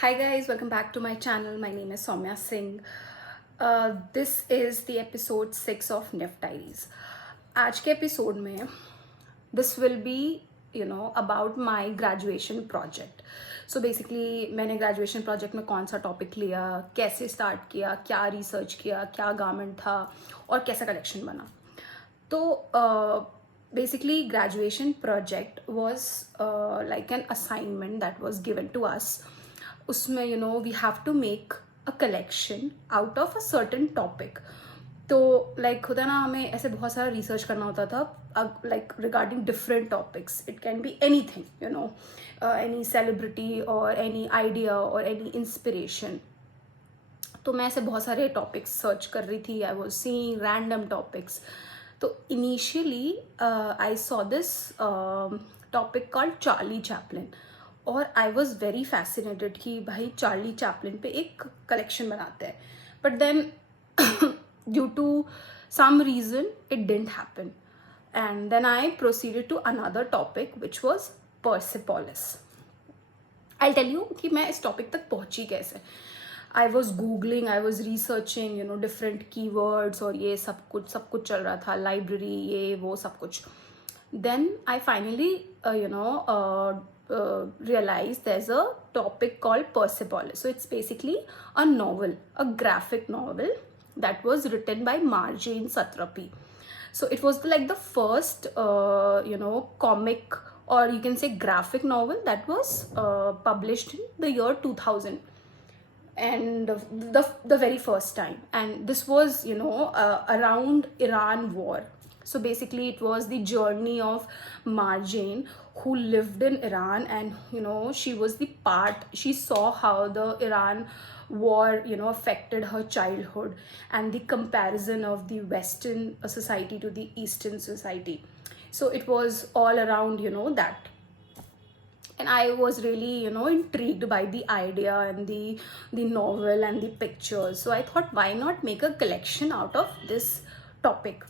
Hi guys, welcome back to my channel. My name is Soumya Singh. This is the episode 6 of NIF Diaries. आज के episode में this will be about my graduation project. So basically मैंने graduation project में कौन सा topic लिया, कैसे start किया, क्या रिसर्च किया, क्या गारमेंट था और कैसा कलेक्शन बना. तो basically graduation project was like an assignment that was given to us. उसमें we have to make a collection out of a certain topic. तो लाइक होता है ना, हमें ऐसे बहुत सारा रिसर्च करना होता था like regarding different topics. It can be any thing any celebrity और एनी आइडिया और एनी इंस्पिरेशन. तो मैं ऐसे बहुत सारे टॉपिक्स सर्च कर रही थी. I was seeing random topics. तो initially I saw this topic called Charlie Chaplin और आई वॉज वेरी फैसिनेटेड कि भाई चार्ली चैपलिन पे एक कलेक्शन बनाते हैं. But then due to some reason it didn't happen, and then I proceeded to another topic which was Persepolis. I'll tell you कि मैं इस टॉपिक तक पहुंची कैसे. I was googling, I was researching different keywords और ये सब कुछ चल रहा था, लाइब्रेरी ये वो सब कुछ. Then I finally realized there's a topic called Persepolis. So it's basically a novel, a graphic novel that was written by Marjane Satrapi. So it was like the first comic, or you can say graphic novel, that was published in the year 2000, and the very first time. And this was around Iran war. So basically it was the journey of Marjane, who lived in Iran, and she saw how the Iran war affected her childhood, and the comparison of the Western society to the Eastern society. So it was all around that. And I was really intrigued by the idea and the novel and the pictures. So I thought, why not make a collection out of this topic.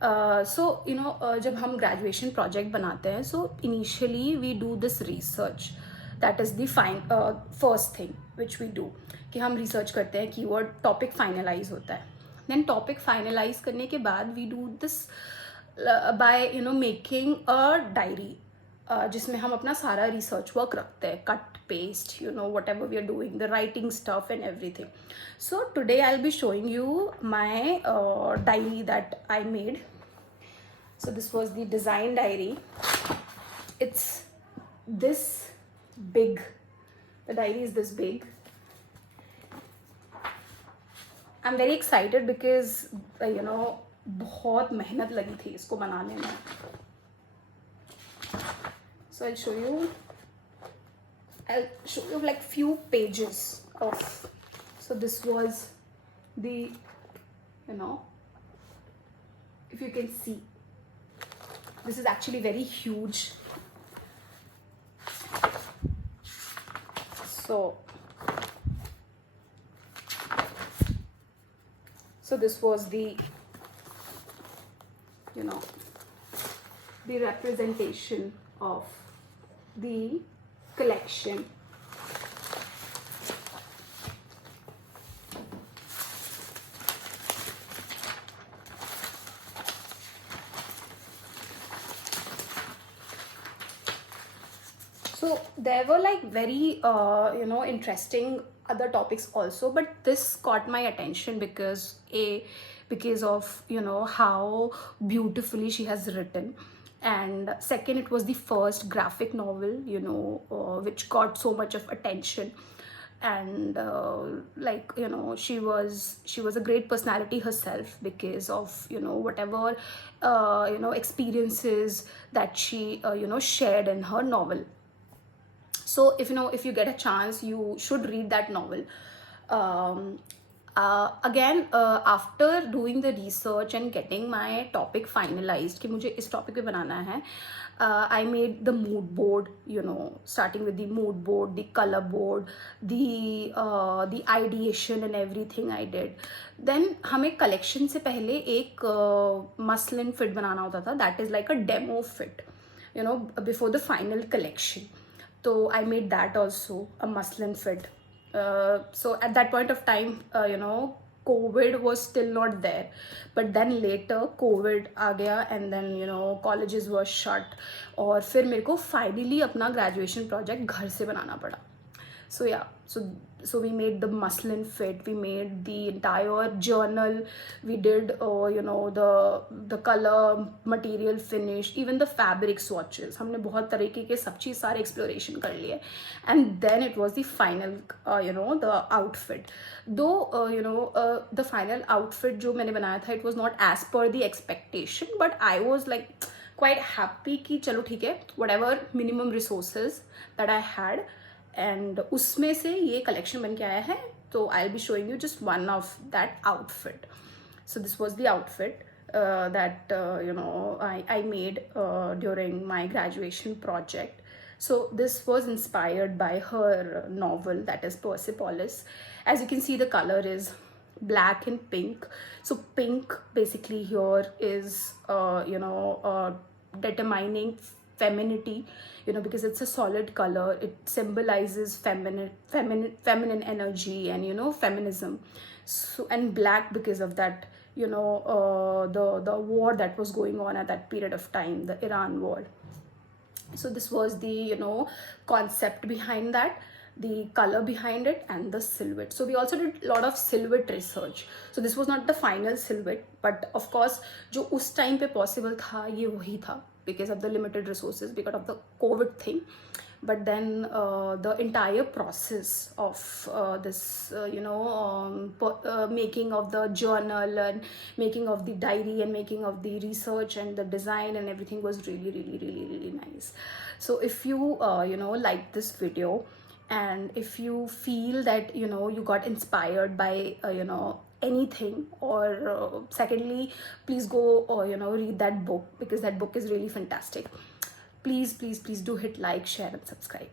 So जब हम graduation project बनाते हैं, so initially we do this research. That is the first thing which we do, कि हम research करते हैं, keyword topic finalize होता है. Then topic finalize करने के बाद we do this by making a diary, जिसमें हम अपना सारा research work रखते हैं, cut paste, whatever we are doing, the writing stuff and everything. So today I'll be showing you my diary that I made. So this was the design diary. It's this big. The diary is this big. I'm very excited because बहुत मेहनत लगी थी इसको बनाने में. So I'll show you like few pages of. So this was the if you can see, this is actually very huge. So this was the the representation of the collection. So there were like very interesting other topics also, but this caught my attention because of how beautifully she has written, and second, it was the first graphic novel which got so much of attention. And she was a great personality herself because of whatever experiences that she shared in her novel. So if you get a chance, you should read that novel. Again, after doing the research and getting my topic finalized कि मुझे इस topic पे बनाना है, I made the mood board, starting with the mood board, the color board, the ideation and everything I did. Then हमें collection से पहले एक muslin fit बनाना होता था, that is like a demo fit, before the final collection. So I made that also, a muslin fit. So at that point of time, COVID was still not there, but then later COVID आ गया, and then colleges were shut, और फिर मेरे को finally अपना graduation project घर से बनाना पड़ा. So yeah, so we made the muslin fit, we made the entire journal, we did the color, material finish, even the fabric swatches. हमने बहुत तरीके के सब चीज़ सारे exploration कर लिए, and then it was the final the outfit. Though the final outfit जो मैंने बनाया था, it was not as per the expectation, but I was like quite happy कि चलो ठीक है, whatever minimum resources that I had, and उसमें से ये कलेक्शन बन के आया है. तो I will be showing you just one of that outfit. So this was the outfit that I made during my graduation project. So this was inspired by her novel, that is Persepolis. As you can see, the color is black and pink. So pink basically here is determining femininity, because it's a solid color. It symbolizes feminine energy and feminism. So, and black because of that, the war that was going on at that period of time, the Iran war. So this was the concept behind that, the color behind it, and the silhouette. So we also did a lot of silhouette research. So this was not the final silhouette, but of course जो उस time पे possible था ये वही था, because of the limited resources, because of the COVID thing. But then the entire process of this making of the journal, and making of the diary, and making of the research, and the design and everything was really really really really nice. So if you like this video, and if you feel that you got inspired by anything, or secondly, please go read that book, because that book is really fantastic. Please do hit like, share and subscribe.